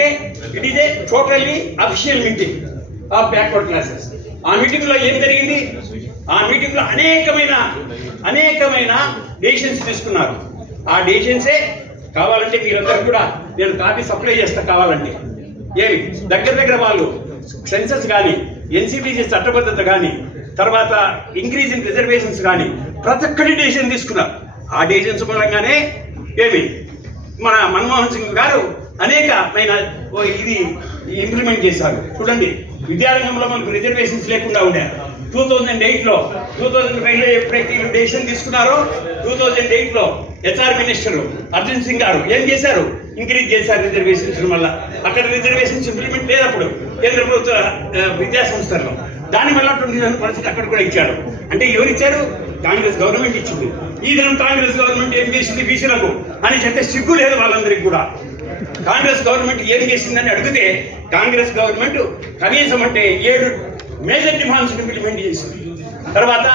అంటే it is a totally official meeting of backward classes. ఆ మీటింగ్లో ఏం జరిగింది? ఆ మీటింగ్లో అనేకమైన డెసిషన్స్ తీసుకున్నారు. ఆ డెసిషన్సే కావాలంటే మీరందరూ కూడా నేను కాపీ సప్లై చేస్తా కావాలంటే. ఏమి దగ్గర వాళ్ళు సెన్సస్ కానీ, ఎన్సిపిసి చట్టబద్ధత కానీ, తర్వాత ఇంక్రీజ్ ఇన్ రిజర్వేషన్స్ కానీ ప్రతి ఒక్కటి డెసిషన్ తీసుకున్నారు. ఆ డెసిషన్స్ మూలంగానే ఏమి మన మన్మోహన్ సింగ్ గారు అనేకమైన ఇది ఇంప్లిమెంట్ చేశారు. చూడండి, విద్యారంగంలో మనకు రిజర్వేషన్స్ లేకుండా ఉండే 2008లో 2005లో ఎప్పుడైతే డెసిషన్ తీసుకున్నారో 2008లో హెచ్ఆర్ మినిస్టర్ అర్జున్ సింగ్ గారు ఏం చేశారు? ఇంక్రీజ్ చేశారు రిజర్వేషన్స్. వల్ల అక్కడ రిజర్వేషన్స్ ఇంప్లిమెంట్ లేదు అప్పుడు కేంద్ర ప్రభుత్వ విద్యా సంస్థల్లో. దానివల్ల 27% అక్కడ కూడా ఇచ్చాడు. అంటే ఎవరు ఇచ్చారు? కాంగ్రెస్ గవర్నమెంట్ ఇచ్చింది. ఈ దినం కాంగ్రెస్ గవర్నమెంట్ ఏం చేసింది బీసీలకు అని చెప్తే సిగ్గు లేదు వాళ్ళందరికీ కూడా. కాంగ్రెస్ గవర్నమెంట్ ఏం చేసిందని అడిగితే కాంగ్రెస్ గవర్నమెంట్ కనీసం అంటే 7 మేజర్ డిమాండ్స్ ఇంప్లిమెంట్ చేసింది. తర్వాత